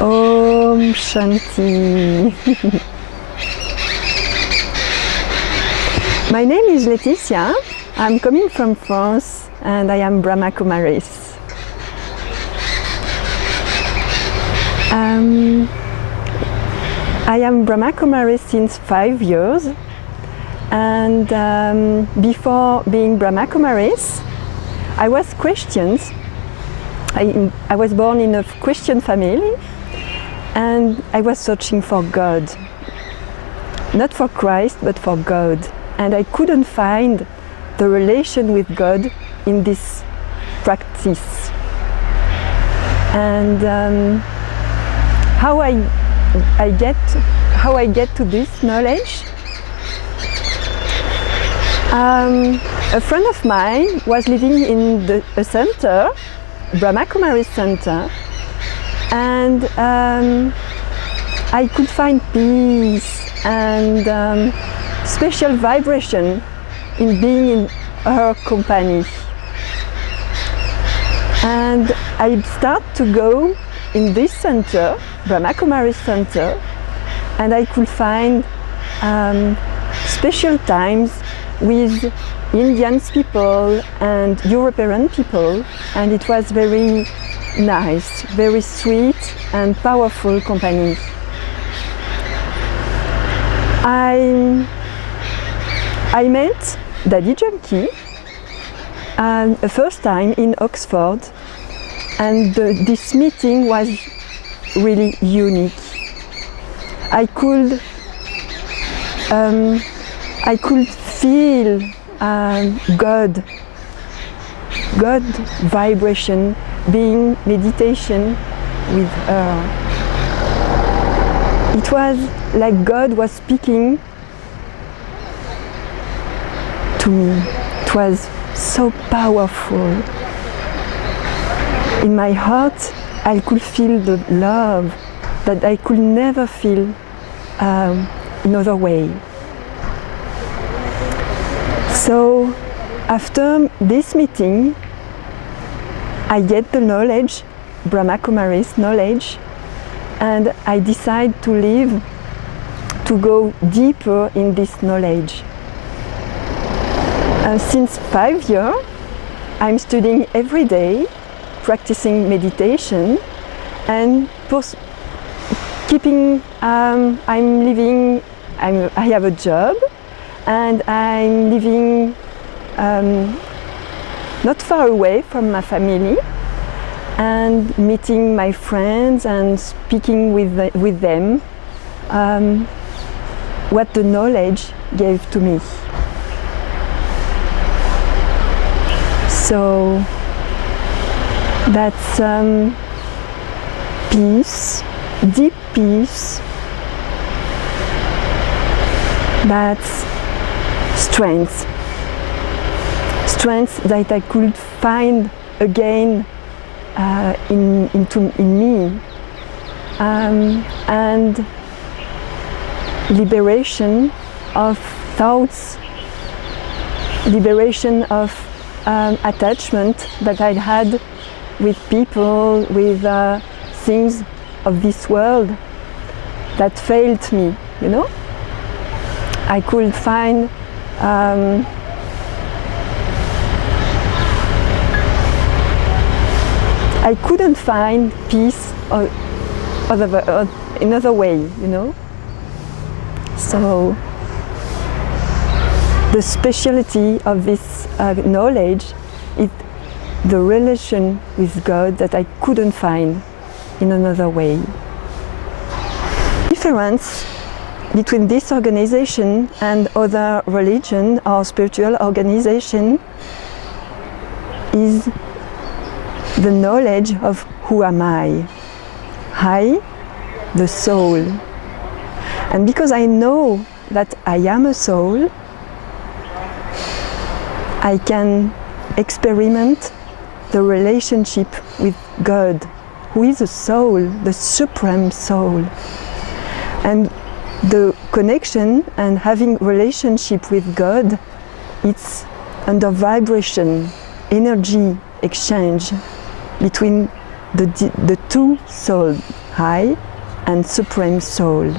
Om Shanti. My name is Laetitia. I'm coming from France and I am Brahma Kumaris. I am Brahma Kumaris since 5 years, and before being Brahma Kumaris, I was Christian. I was born in a Christian family and I was searching for God. Not for Christ, but for God. And I couldn't find the relation with God in this practice. And how I get to this knowledge? A friend of mine was living in a center, Brahma Kumaris Center, and I could find peace and special vibration in being in her company. And I start to go in this center, Brahma Kumaris Center, and I could find special times with Indian people and European people, and it was very nice, very sweet and powerful company. I met Daddy Junkie the first time in Oxford, and this meeting was really unique. I could feel God vibration, being meditation with her. It was like God was speaking to me. It was so powerful. In my heart, I could feel the love that I could never feel another way. So after this meeting, I get the knowledge, Brahma Kumaris knowledge, and I decide to go deeper in this knowledge. Since 5 years, I'm studying every day, practicing meditation, and I have a job, and I'm living not far away from my family, and meeting my friends and speaking with them what the knowledge gave to me. So that's peace, deep peace, that's strength that I could find again in me, and liberation of thoughts, liberation of attachment that I had with people, with things of this world that failed me, you know? I could find I couldn't find peace or another way, you know? So the specialty of this knowledge is the relation with God that I couldn't find in another way. The difference between this organization and other religion or spiritual organization is the knowledge of who am I? I, the soul. And because I know that I am a soul, I can experiment the relationship with God, who is a soul, the supreme soul. And the connection and having relationship with God, it's under vibration, energy exchange between the two souls. high and supreme soul.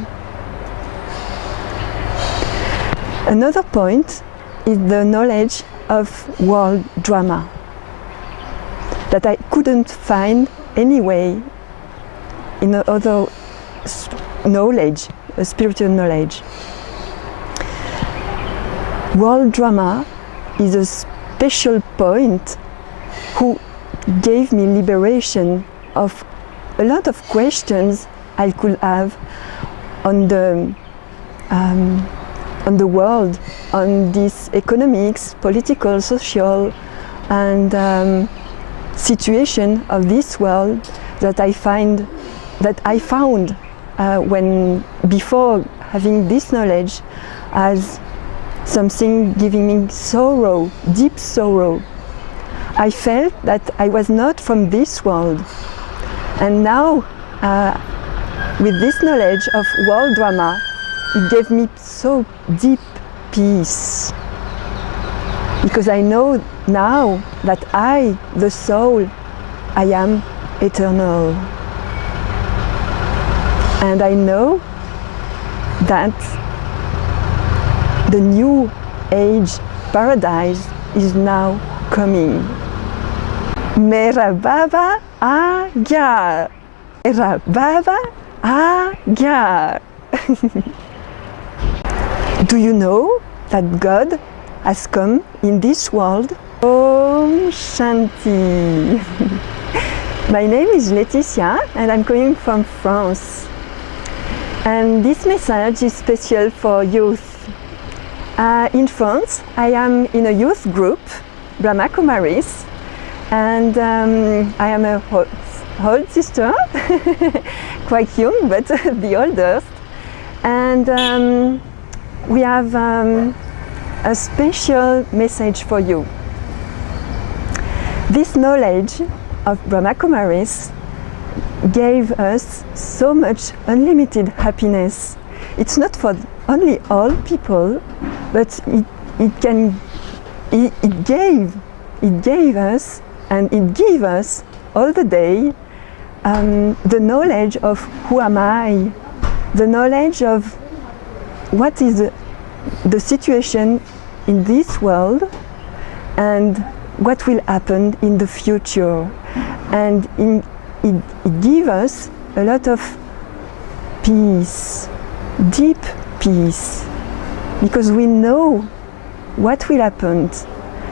Another point is the knowledge of world drama that I couldn't find anyway in other knowledge, spiritual knowledge. World drama is a special point who gave me liberation of a lot of questions I could have on the world, on this economics, political, social, and situation of this world that I found when before having this knowledge as something giving me sorrow, deep sorrow. I felt that I was not from this world, and now with this knowledge of world drama, it gave me so deep peace, because I know now that I, the soul, I am eternal. And I know that the new age paradise is now coming. Merhaba Agar. Merhaba Agar. Do you know that God has come in this world? Om Shanti. My name is Laetitia and I'm coming from France. And this message is special for youth. In France, I am in a youth group, Brahma Kumaris, and I am a old sister, quite young, but the oldest. And we have a special message for you. This knowledge of Brahma Kumaris gave us so much unlimited happiness. It's not for only all people, but it gave us and it gives us all the day the knowledge of who am I, the knowledge of what is the situation in this world and what will happen in the future. And it gives us a lot of peace, deep peace, because we know what will happen.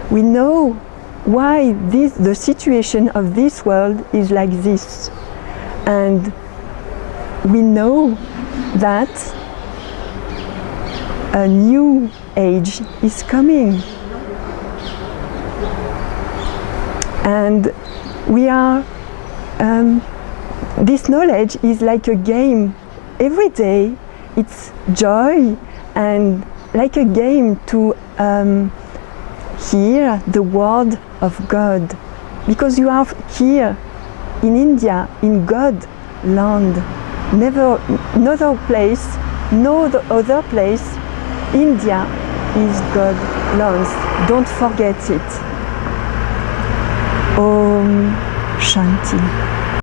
We know why the situation of this world is like this. And we know that a new age is coming. And we are, this knowledge is like a game. Every day it's joy and like a game to hear the word of God. Because you are here in India, in God land. Never another place, no other place. India is God land. Don't forget it. Om Shanti.